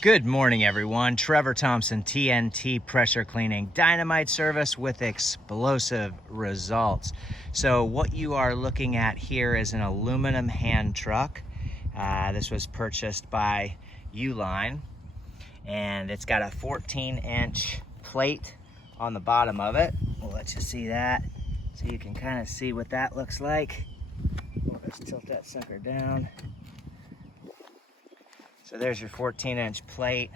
Good morning, everyone. Trevor Thompson, TNT Pressure Cleaning, dynamite service with explosive results. So what you are looking at here is an aluminum hand truck. This was purchased by Uline, and it's got a 14-inch plate on the bottom of it. We'll let you see that so you can kind of see what that looks like. Let's tilt that sucker down. So there's your 14-inch plate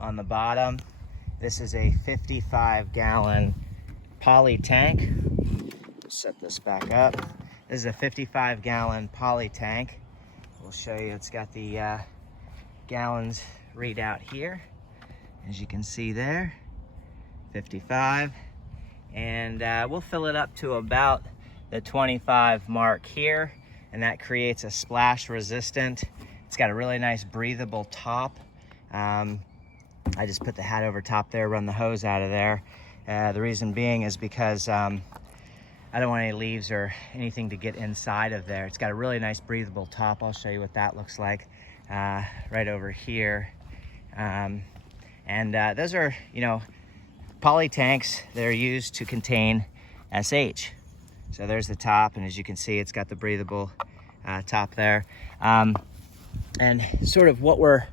on the bottom. This is a 55-gallon poly tank. Set this back up. This is a 55-gallon poly tank. We'll show you, it's got the gallons readout here. As you can see there, 55. And we'll fill it up to about the 25 mark here, and that creates a splash resistant. It's got a really nice breathable top. I just put the hat over top there, run the hose out of there. The reason being is because I don't want any leaves or anything to get inside of there. It's got a really nice breathable top. I'll show you what that looks like right over here. Those are, poly tanks that are used to contain SH. So there's the top, and as you can see, it's got the breathable top there. And sort of what we're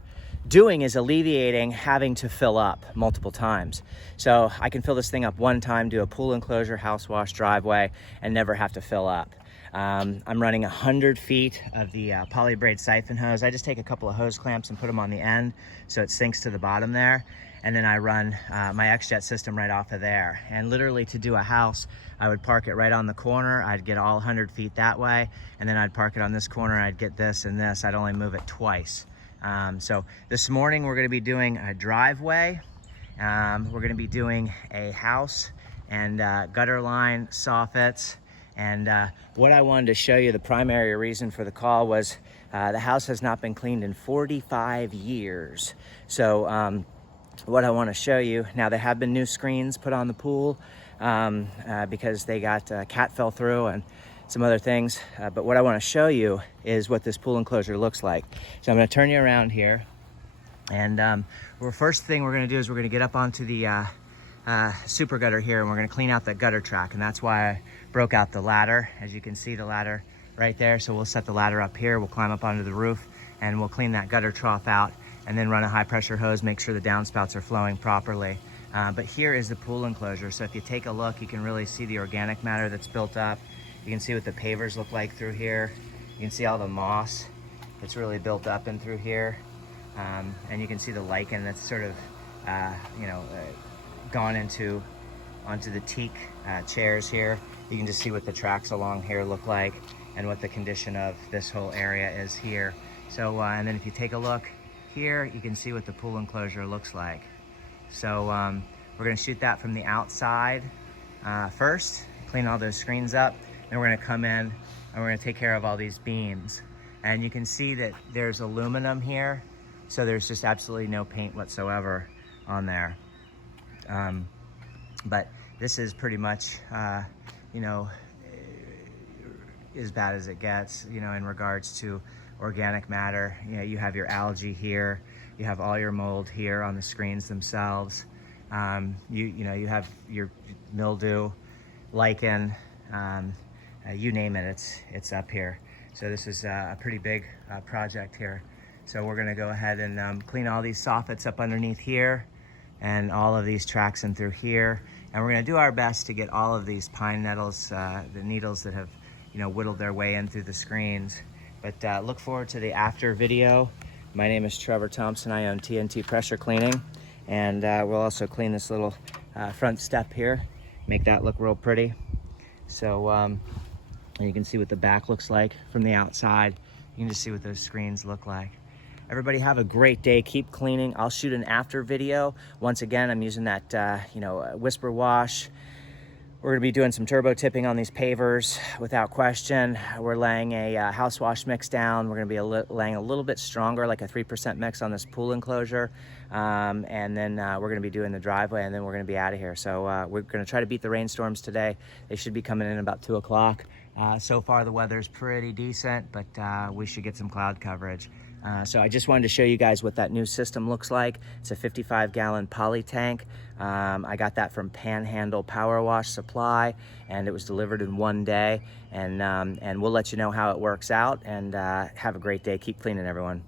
doing is alleviating having to fill up multiple times. So I can fill this thing up one time, do a pool enclosure, house wash, driveway, and never have to fill up. I'm running 100 feet of the poly braid siphon hose. I just take a couple of hose clamps and put them on the end so it sinks to the bottom there. And then I run my X-Jet system right off of there. And literally to do a house, I would park it right on the corner. I'd get all 100 feet that way. And then I'd park it on this corner. I'd get this and this. I'd only move it twice. So this morning we're gonna be doing a driveway. We're gonna be doing a house and gutter line soffits. And what I wanted to show you, the primary reason for the call was the house has not been cleaned in 45 years. So what I want to show you, now there have been new screens put on the pool because they got cat fell through and some other things. But what I want to show you is what this pool enclosure looks like. So I'm going to turn you around here. And first thing we're going to do is we're going to get up onto the super gutter here, and we're going to clean out that gutter track. And that's why I broke out the ladder. As you can see, the ladder right there. So we'll set the ladder up here. We'll climb up onto the roof and we'll clean that gutter trough out, and then run a high pressure hose, make sure the downspouts are flowing properly. But here is the pool enclosure. So if you take a look, you can really see the organic matter that's built up. You can see what the pavers look like through here. You can see all the moss that's really built up in through here. And you can see the lichen that's sort of, gone onto the teak chairs here. You can just see what the tracks along here look like and what the condition of this whole area is here. So, and then if you take a look here, you can see what the pool enclosure looks like. So we're gonna shoot that from the outside first, clean all those screens up, then we're gonna come in and we're gonna take care of all these beams. And you can see that there's aluminum here, so there's just absolutely no paint whatsoever on there. But this is pretty much, as bad as it gets, in regards to organic matter. You have your algae here, you have all your mold here on the screens themselves. You have your mildew, lichen, you name it, it's up here. So this is a pretty big project here. So we're gonna go ahead and clean all these soffits up underneath here and all of these tracks in through here. And we're gonna do our best to get all of these pine nettles, the needles that have whittled their way in through the screens. But look forward to the after video. My name is Trevor Thompson. I own TNT Pressure Cleaning. And we'll also clean this little front step here, make that look real pretty. So you can see what the back looks like from the outside. You can just see what those screens look like. Everybody have a great day. Keep cleaning. I'll shoot an after video. Once again, I'm using that Whisper Wash. We're gonna be doing some turbo tipping on these pavers without question. We're laying a house wash mix down. We're gonna be laying a little bit stronger, like a 3% mix on this pool enclosure. And then we're gonna be doing the driveway, and then we're gonna be out of here. So we're gonna try to beat the rainstorms today. They should be coming in about 2 o'clock. So far the weather's pretty decent, but we should get some cloud coverage. So I just wanted to show you guys what that new system looks like. It's a 55-gallon poly tank. I got that from Panhandle Power Wash Supply, and it was delivered in 1 day. And we'll let you know how it works out. And have a great day. Keep cleaning, everyone.